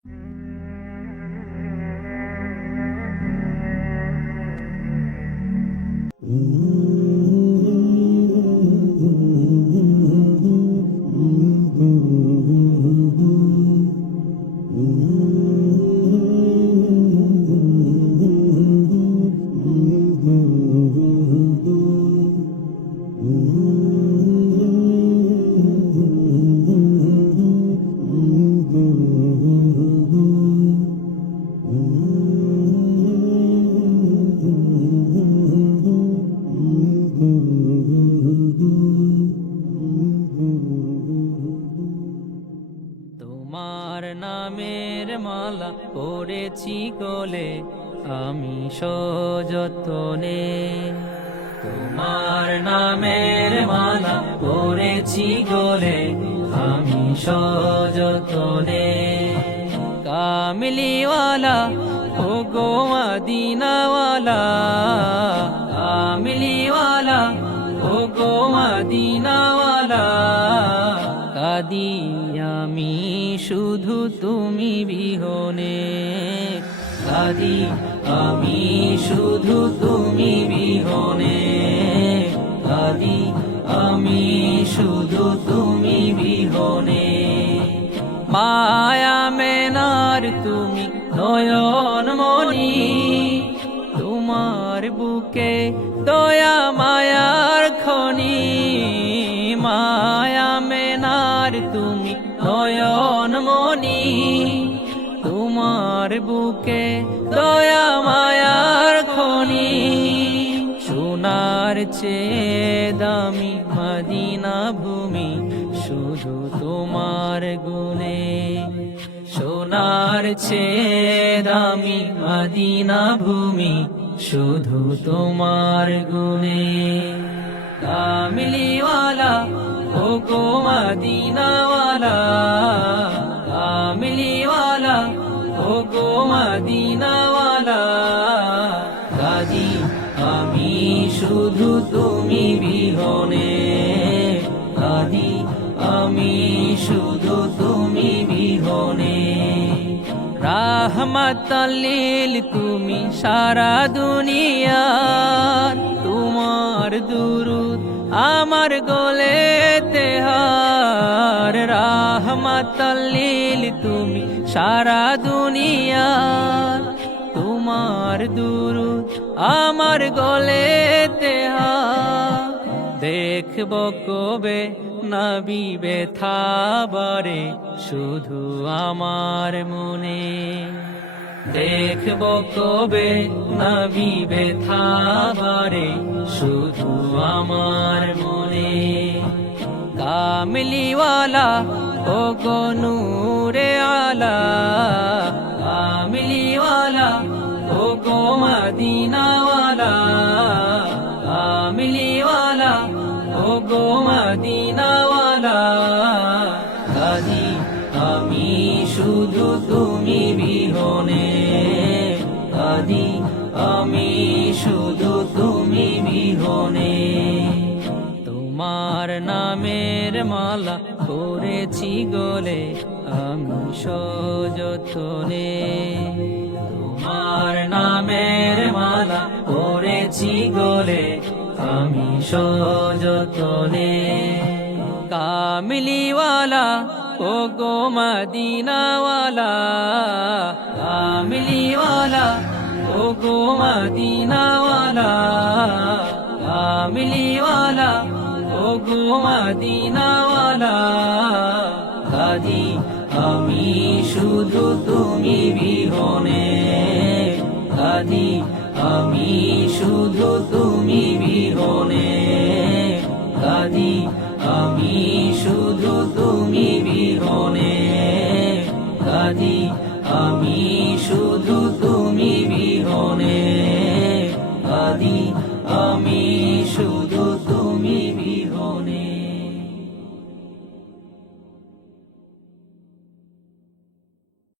তোমার নামের মালা পরেছি গলে আমি সযতনে, তোমার নামের মালা পরেছি গলে আমি সযতনে। কামলিওয়ালা ও গো মদিনাওয়ালা, কামলিওয়ালা ও গো মদিনাওয়ালা, কাঁদি আমি শুধু তুমি বিহনে, কাঁদি আমি শুধু তুমি বিহনে, কাঁদি আমি শুধু তুমি বিহনে। মায়া মেনার তুমি নয়ন মনি, তোমার বুকে দয়া মায়ার খনি। মায়া মেনার তুমি নয়ন মনি, তোমার বুকে দয়া মায়ার খনি। সোনার চেয়ে দামি মদিনা ভূমি শুধু তোমার গুণে, সোনার চেয়ে দামি মদিনা ভূমি শুধু তোমার গুণে। কামলিওয়ালা ও গো মদিনাওয়ালা, কামলিওয়ালা ও গো মদিনাওয়ালা, কাঁদি আমি শুধু তুমি বিহনে, কাঁদি আমি শুধু তুমি বিহনে। রাহমাতাল লিল তুমি সারা দুনিয়ার, তোমার দুরূদ আমার গলেতে হার। রাহমাতাল লিল তুমি সারা দুনিয়ার, তোমার দুরূদ আমার গলেতে হার। দেখব কবে নবী ব্যথা বারে শুধু আমার মনে, দেখব কবে নবী ব্যথা বারে শুধু আমার মনে। কামলিওয়ালা ও গো নূরে আলা, কামলিওয়ালা ও গো মদিনাওয়ালা, কামলিওয়ালা ও গো মদিনাওয়ালা, কাঁদি আমি শুধু তুমি বিহনে, কাঁদি আমি শুধু তুমি বিহনে। তোমার নামের মালা পরেছি গলে আমি সযতনে, তোমার নামের মালা পরেছি গলে আমি সযতনে। কামলিওয়ালা ও গো মদিনাওয়ালা, কামলিওয়ালা ও গো মদিনাওয়ালা, কামলিওয়ালা ও গো মদিনাওয়ালা, কাঁদি আমি শুধু তুমি বিহনে, কাঁদি আমি শুধু তুমি বিহনে, কাঁদি আমি শুধু তুমি বিহনে।